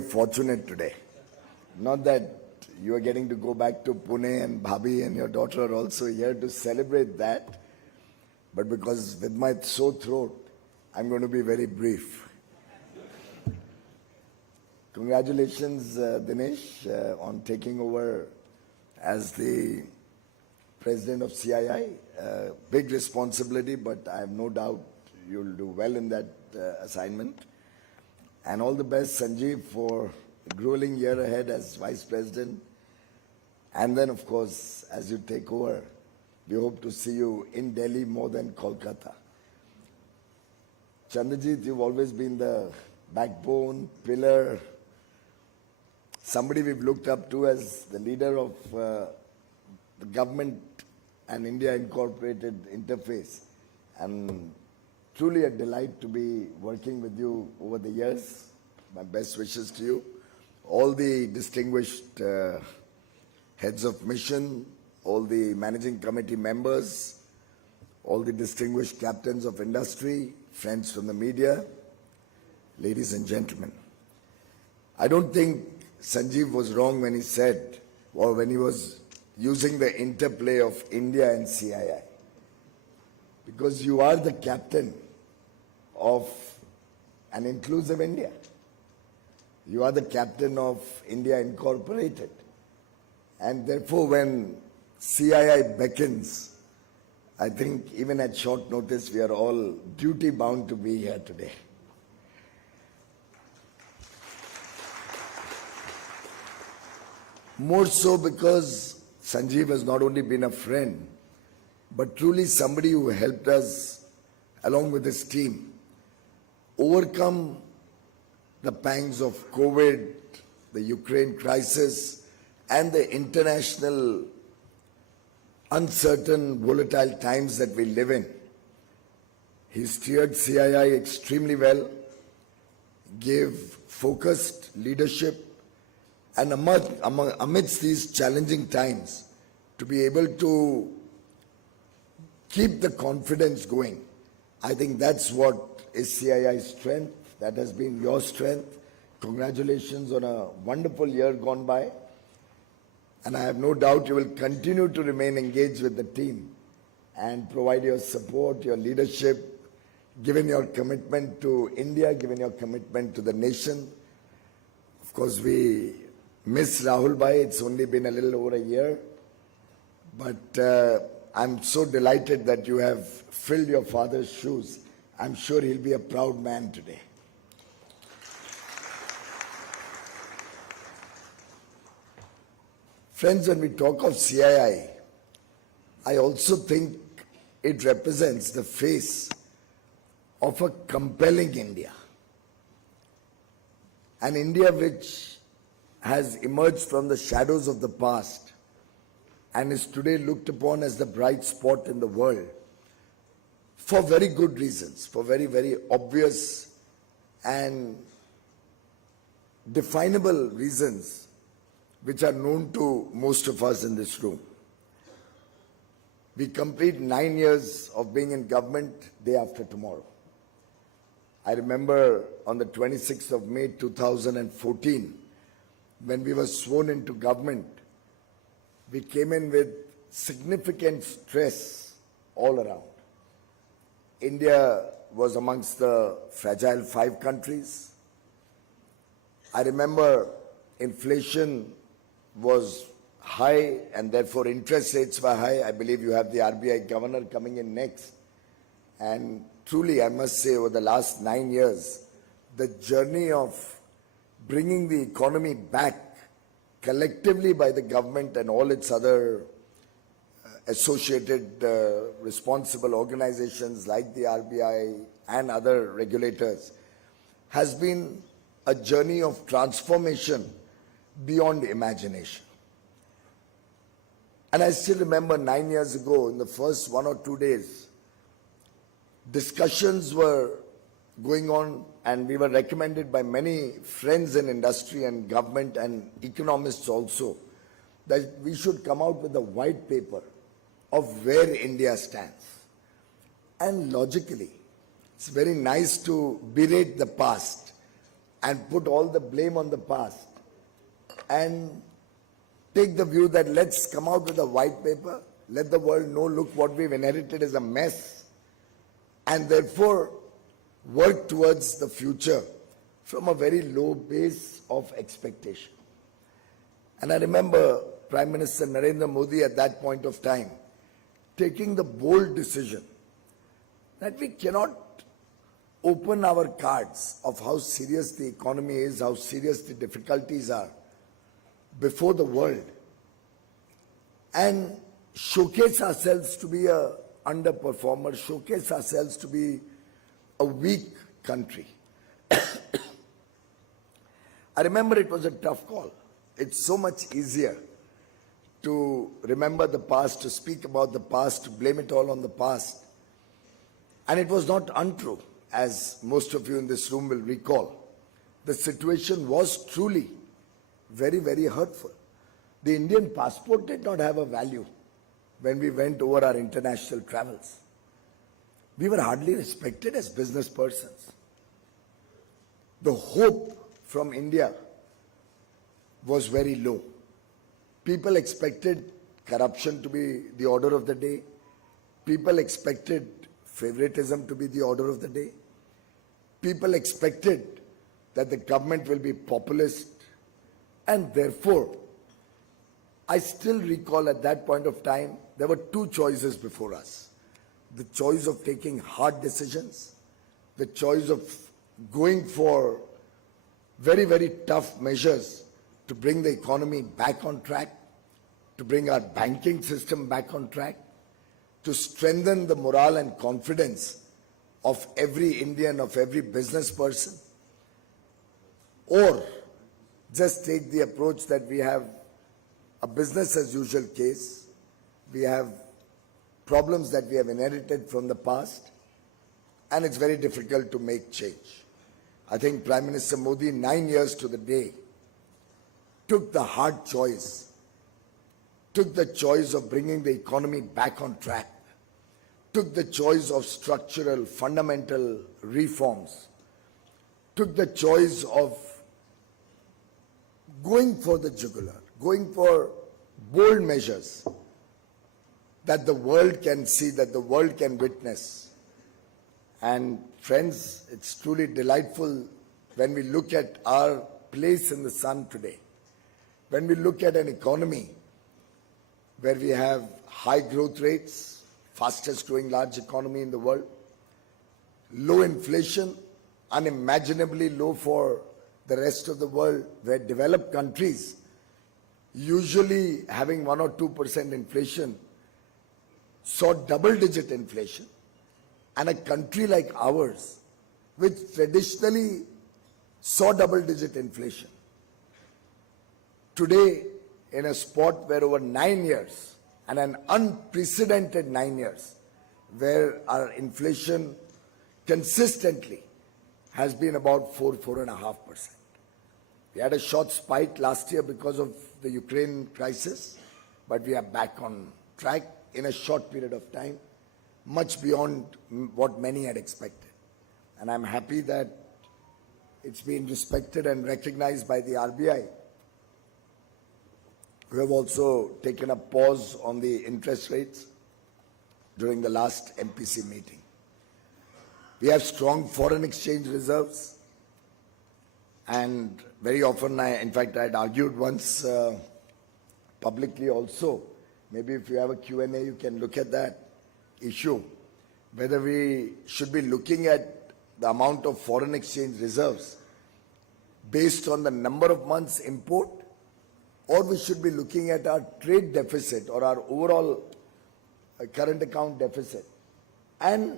Fortunate today. Not that you are getting to go back to Pune and Bhabhi and your daughter are also here to celebrate that, but because with my sore throat, I'm going to be very brief. Congratulations, Dinesh, on taking over as the president of CII. Big responsibility, but I have no doubt you'll do well in that assignment. And all the best, Sanjeev, for a grueling year ahead as Vice President. And then, of course, as you take over, we hope to see you in Delhi more than Kolkata. Chandrajit, you've always been the backbone, pillar, somebody we've looked up to as the leader of the government and India Incorporated interface. And truly a delight to be working with you over the years. My best wishes to you. All the distinguished heads of mission, all the managing committee members, all the distinguished captains of industry, friends from the media, ladies and gentlemen. I don't think Sanjeev was wrong when he said, or when he was using the interplay of India and CII. Because you are the captain of an inclusive India. You are the captain of India Incorporated. And therefore, when CII beckons, I think even at short notice, we are all duty-bound to be here today. More so because Sanjeev has not only been a friend, but truly somebody who helped us, along with his team, overcome the pangs of COVID, the Ukraine crisis, and the international uncertain, volatile times that we live in. He steered CII extremely well, gave focused leadership, and amidst these challenging times, to be able to keep the confidence going. I think that's what is CII's strength. That has been your strength. Congratulations on a wonderful year gone by. And I have no doubt you will continue to remain engaged with the team and provide your support, your leadership, given your commitment to India, given your commitment to the nation. Of course, we miss Rahul Bhai. It's only been a little over a year. But I'm so delighted that you have filled your father's shoes. I'm sure he'll be a proud man today. Friends, when we talk of CII, I also think it represents the face of a compelling India. An India which has emerged from the shadows of the past and is today looked upon as the bright spot in the world for very good reasons, for very, very obvious and definable reasons which are known to most of us in this room. We complete 9 years of being in government day after tomorrow. I remember on the 26th of May 2014, when we were sworn into government, we came in with significant stress all around. India was amongst the fragile 5 countries. I remember inflation was high and therefore interest rates were high. I believe you have the RBI governor coming in next. And truly, I must say, over the last 9 years, the journey of bringing the economy back collectively by the government and all its other associated responsible organizations like the RBI and other regulators has been a journey of transformation beyond imagination. And I still remember 9 years ago, in the first 1 or 2 days, discussions were going on and we were recommended by many friends in industry and government and economists also that we should come out with a white paper of where India stands. And logically, it's very nice to berate the past and put all the blame on the past and take the view that let's come out with a white paper, let the world know, look, what we've inherited is a mess, and therefore work towards the future from a very low base of expectation. And I remember Prime Minister Narendra Modi at that point of time taking the bold decision that we cannot open our cards of how serious the economy is, how serious the difficulties are before the world, and showcase ourselves to be a underperformer, showcase ourselves to be a weak country. I remember it was a tough call. It's so much easier to remember the past, to speak about the past, to blame it all on the past. And it was not untrue, as most of you in this room will recall. The situation was truly very, very hurtful. The Indian passport did not have a value when we went over our international travels. We were hardly respected as business persons. The hope from India was very low. People expected corruption to be the order of the day. People expected favoritism to be the order of the day. People expected that the government will be populist, and therefore, I still recall at that point of time, there were two choices before us. The choice of taking hard decisions, the choice of going for very, very tough measures to bring the economy back on track, to bring our banking system back on track, to strengthen the morale and confidence of every Indian, of every business person, or just take the approach that we have a business as usual case, we have problems that we have inherited from the past, and it's very difficult to make change. I think Prime Minister Modi, 9 years to the day, took the hard choice, took the choice of bringing the economy back on track, took the choice of structural, fundamental reforms, took the choice of going for the jugular, going for bold measures that the world can see, that the world can witness. And friends, it's truly delightful when we look at our place in the sun today, when we look at an economy where we have high growth rates, fastest growing large economy in the world, low inflation, unimaginably low for the rest of the world, where developed countries, usually having 1 or 2% inflation, saw double-digit inflation. And a country like ours, which traditionally saw double-digit inflation, today in a spot where over 9 years, and an unprecedented 9 years, where our inflation consistently has been about 4.5%. We had a short spike last year because of the Ukraine crisis, but we are back on track in a short period of time, much beyond what many had expected. And I'm happy that it's been respected and recognized by the RBI, who have also taken a pause on the interest rates during the last MPC meeting. We have strong foreign exchange reserves, and very often, in fact, I had argued once publicly also, maybe if you have a Q&A, you can look at that issue, whether we should be looking at the amount of foreign exchange reserves based on the number of months import, or we should be looking at our trade deficit or our overall current account deficit and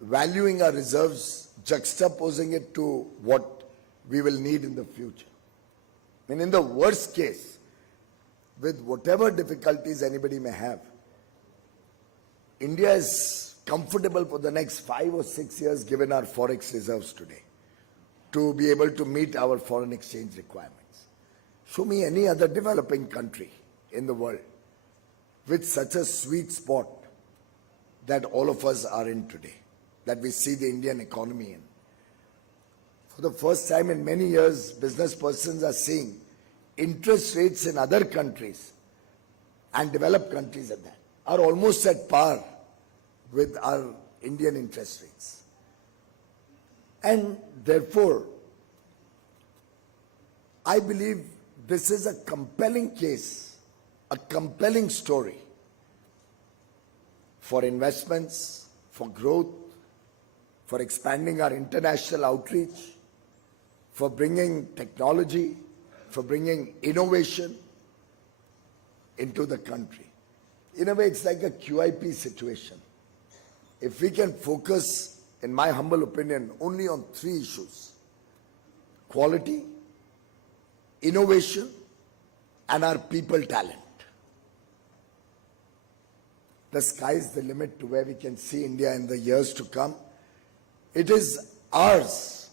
valuing our reserves, juxtaposing it to what we will need in the future. I mean, in the worst case, with whatever difficulties anybody may have, India is comfortable for the next 5 or 6 years given our forex reserves today to be able to meet our foreign exchange requirements. Show me any other developing country in the world with such a sweet spot that all of us are in today, that we see the Indian economy in. For the first time in many years, business persons are seeing interest rates in other countries and developed countries at that are almost at par with our Indian interest rates. And therefore, I believe this is a compelling case, a compelling story for investments, for growth, for expanding our international outreach, for bringing technology, for bringing innovation into the country. In a way, it's like a QIP situation. If we can focus, in my humble opinion, only on 3 issues: quality, innovation, and our people talent, the sky is the limit to where we can see India in the years to come. It is ours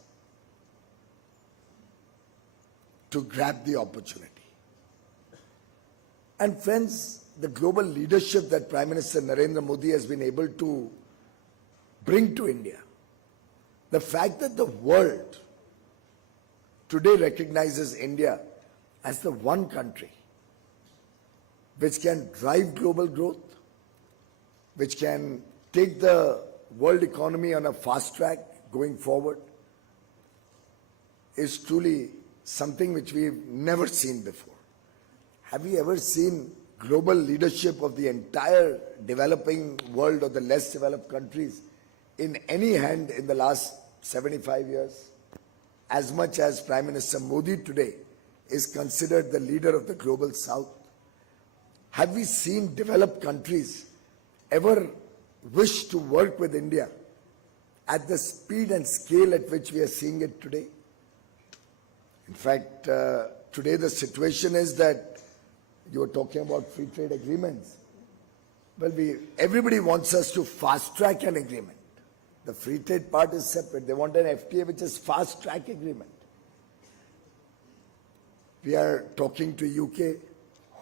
to grab the opportunity. And friends, the global leadership that Prime Minister Narendra Modi has been able to bring to India, the fact that the world today recognizes India as the one country which can drive global growth, which can take the world economy on a fast track going forward, is truly something which we've never seen before. Have we ever seen global leadership of the entire developing world or the less developed countries in any hand in the last 75 years? As much as Prime Minister Modi today is considered the leader of the global south, have we seen developed countries ever wish to work with India at the speed and scale at which we are seeing it today? In fact, today the situation is that you were talking about free trade agreements. Well, everybody wants us to fast track an agreement. The free trade part is separate. They want an FTA which is fast track agreement. We are talking to UK,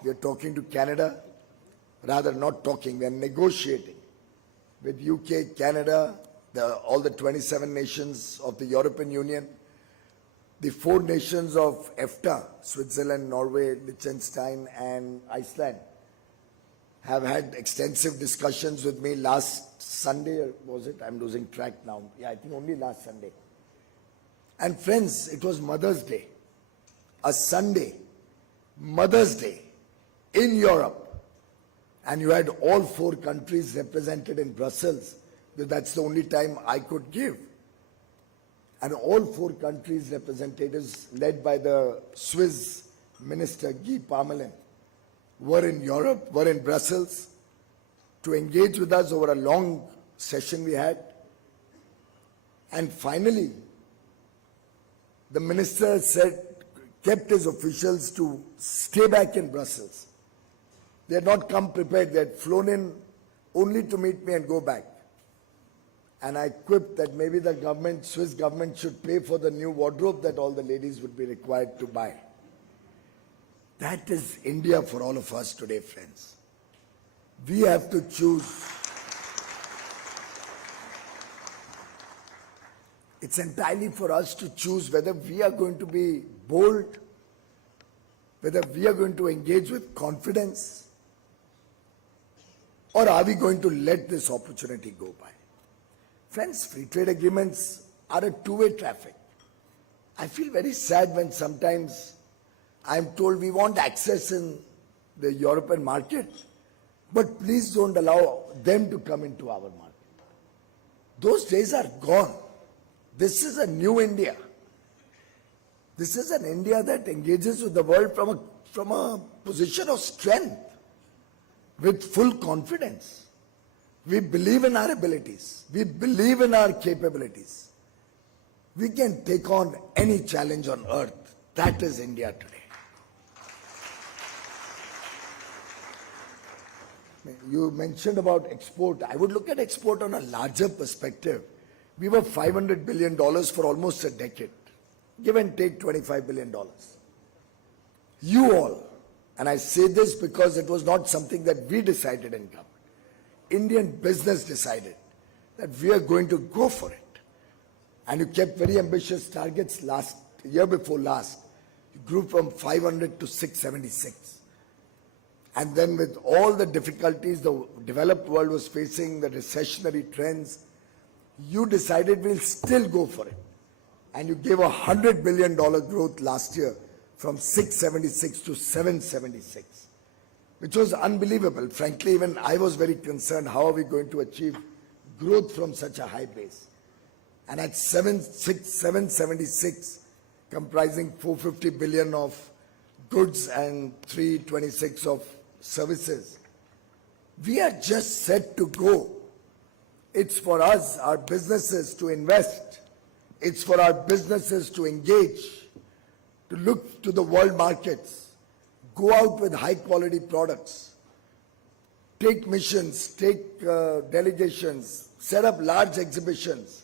we are talking to Canada, rather not talking, we are negotiating with UK, Canada, all the 27 nations of the European Union, the 4 nations of EFTA, Switzerland, Norway, Liechtenstein and Iceland, have had extensive discussions with me last Sunday, or was it? I'm losing track now. Yeah, I think only last Sunday. And friends, it was Mother's Day. A Sunday, Mother's Day in Europe. And you had all 4 countries represented in Brussels. That's the only time I could give. And all 4 countries representatives led by the Swiss Minister Guy Parmelin were in Europe, were in Brussels to engage with us over a long session we had. And finally, the minister kept his officials to stay back in Brussels. They had not come prepared. They had flown in only to meet me and go back. And I quipped that maybe the government, Swiss government, should pay for the new wardrobe that all the ladies would be required to buy. That is India for all of us today, friends. We have to choose. It's entirely for us to choose whether we are going to be bold, whether we are going to engage with confidence, or are we going to let this opportunity go by? Friends, free trade agreements are a two-way traffic. I feel very sad when sometimes I'm told we want access in the European market, but please don't allow them to come into our market. Those days are gone. This is a new India. This is an India that engages with the world from a position of strength, with full confidence. We believe in our abilities. We believe in our capabilities. We can take on any challenge on earth. That is India today. You mentioned about export. I would look at export on a larger perspective. We were $500 billion for almost a decade. Give and take $25 billion. You all, and I say this because it was not something that we decided in government. Indian business decided that we are going to go for it. And you kept very ambitious targets year before last. You grew from 500 to 676. And then with all the difficulties the developed world was facing, the recessionary trends, you decided we'll still go for it. And you gave $100 billion growth last year from 676 to 776, which was unbelievable. Frankly, even I was very concerned, how are we going to achieve growth from such a high base? And at 776, comprising 450 billion of goods and 326 of services, we are just set to go. It's for us, our businesses, to invest. It's for our businesses to engage, to look to the world markets, go out with high quality products, take missions, take delegations, set up large exhibitions.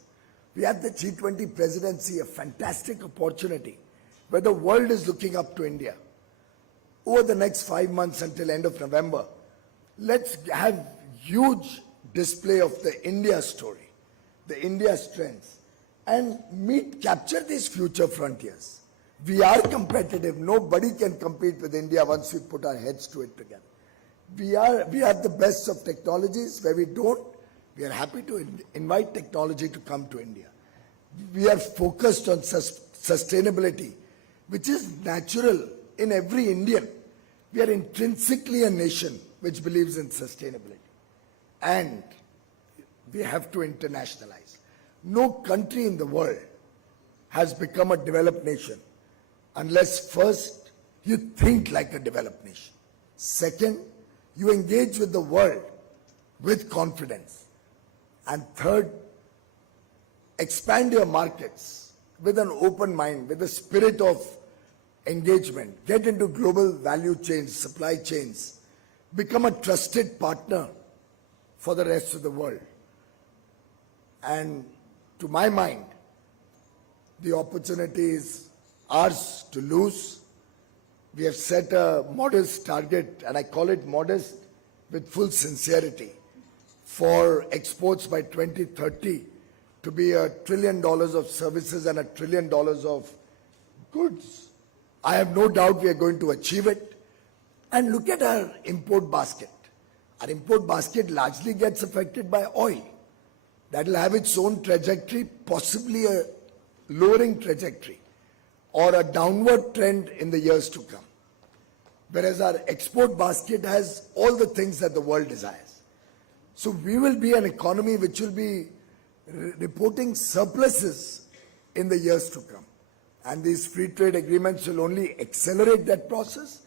We had the G20 presidency, a fantastic opportunity where the world is looking up to India. Over the next 5 months until end of November, let's have huge display of the India story, the India strengths, and capture these future frontiers. We are competitive. Nobody can compete with India once we put our heads to it together. We have the best of technologies. Where we don't, we are happy to invite technology to come to India. We are focused on sustainability, which is natural in every Indian. We are intrinsically a nation which believes in sustainability. And we have to internationalize. No country in the world has become a developed nation unless first you think like a developed nation. Second, you engage with the world with confidence. And third, expand your markets with an open mind, with a spirit of engagement. Get into global value chains, supply chains. Become a trusted partner for the rest of the world. And to my mind, the opportunity is ours to lose. We have set a modest target, and I call it modest with full sincerity, for exports by 2030 to be $1 trillion of services and $1 trillion of goods. I have no doubt we are going to achieve it. And look at our import basket. Our import basket largely gets affected by oil. That will have its own trajectory, possibly a lowering trajectory or a downward trend in the years to come. Whereas our export basket has all the things that the world desires. So we will be an economy which will be reporting surpluses in the years to come. And these free trade agreements will only accelerate that process,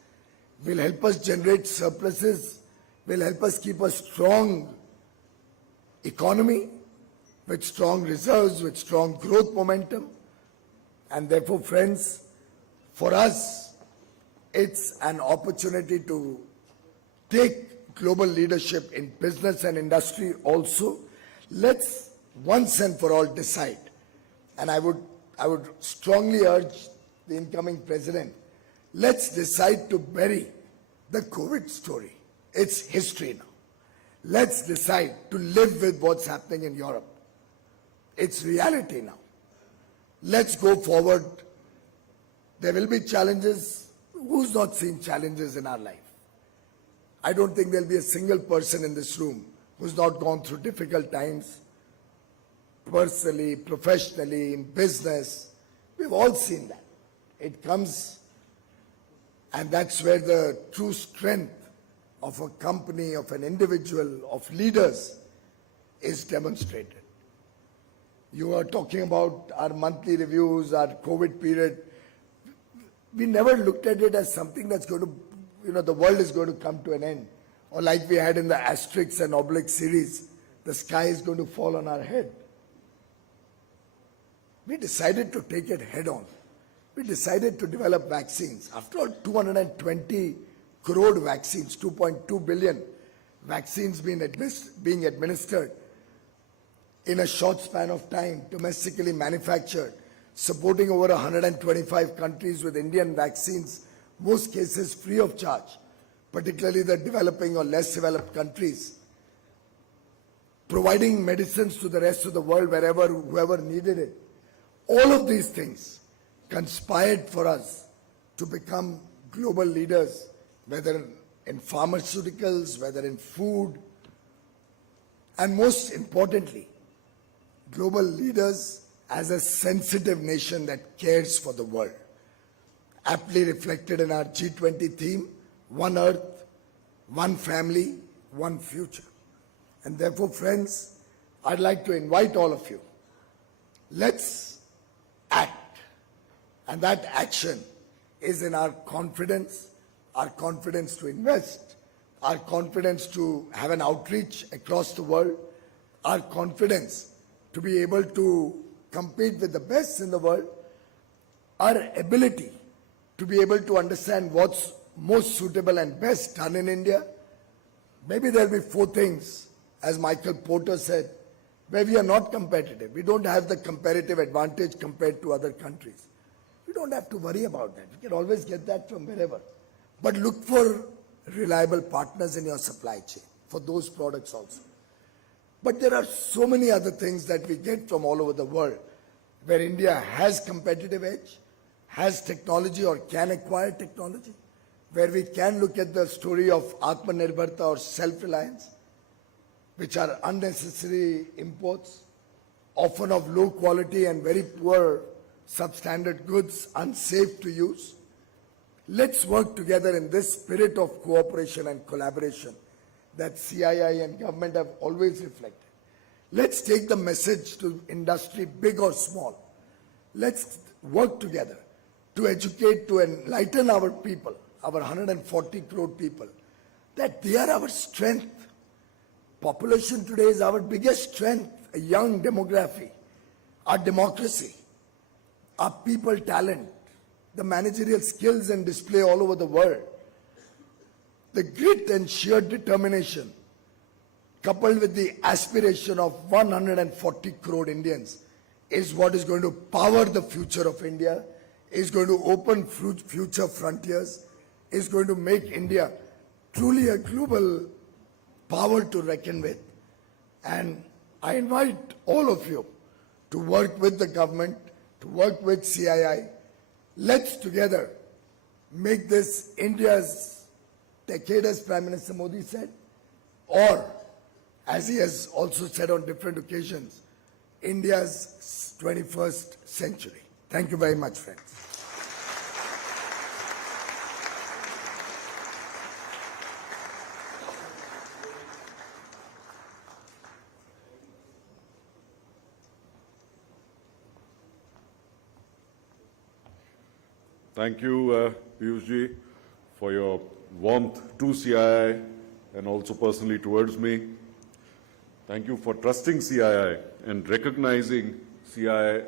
will help us generate surpluses, will help us keep a strong economy with strong reserves, with strong growth momentum. And therefore, friends, for us, it's an opportunity to take global leadership in business and industry also. Let's once and for all decide. And I would strongly urge the incoming president, let's decide to bury the COVID story. It's history now. Let's decide to live with what's happening in Europe. It's reality now. Let's go forward. There will be challenges. Who's not seen challenges in our life? I don't think there'll be a single person in this room who's not gone through difficult times, personally, professionally, in business. We've all seen that. It comes, and that's where the true strength of a company, of an individual, of leaders is demonstrated. You are talking about our monthly reviews, our COVID period. We never looked at it as something that's going to, the world is going to come to an end. Or like we had in the Asterix and Obelix series, the sky is going to fall on our head. We decided to take it head on. We decided to develop vaccines. After all, 220 crore vaccines, 2.2 billion vaccines being administered in a short span of time, domestically manufactured, supporting over 125 countries with Indian vaccines, most cases free of charge, particularly the developing or less developed countries, providing medicines to the rest of the world whoever needed it. All of these things conspired for us to become global leaders, whether in pharmaceuticals, whether in food, and most importantly, global leaders as a sensitive nation that cares for the world. Aptly reflected in our G20 theme, One Earth, One Family, One Future. And therefore, friends, I'd like to invite all of you, let's act. And that action is in our confidence to invest, our confidence to have an outreach across the world, our confidence to be able to compete with the best in the world, our ability to be able to understand what's most suitable and best done in India. Maybe there'll be 4 things, as Michael Porter said, where we are not competitive. We don't have the comparative advantage compared to other countries. We don't have to worry about that. We can always get that from wherever. But look for reliable partners in your supply chain for those products also. But there are so many other things that we get from all over the world where India has competitive edge, has technology or can acquire technology, where we can look at the story of Atmanirbharta or self-reliance, which are unnecessary imports, often of low quality and very poor substandard goods, unsafe to use. Let's work together in this spirit of cooperation and collaboration that CII and government have always reflected. Let's take the message to industry, big or small. Let's work together to educate, to enlighten our people, our 140 crore people, that they are our strength. Population today is our biggest strength, a young demography, our democracy, our people talent, the managerial skills and display all over the world. The grit and sheer determination, coupled with the aspiration of 140 crore Indians, is what is going to power the future of India, is going to open future frontiers, is going to make India truly a global power to reckon with. And I invite all of you to work with the government, to work with CII. Let's together make this India's decade, as Prime Minister Modi said, or as he has also said on different occasions, India's 21st century. Thank you very much, friends. Thank you, Piyushji, for your warmth to CII and also personally towards me. Thank you for trusting CII and recognizing CII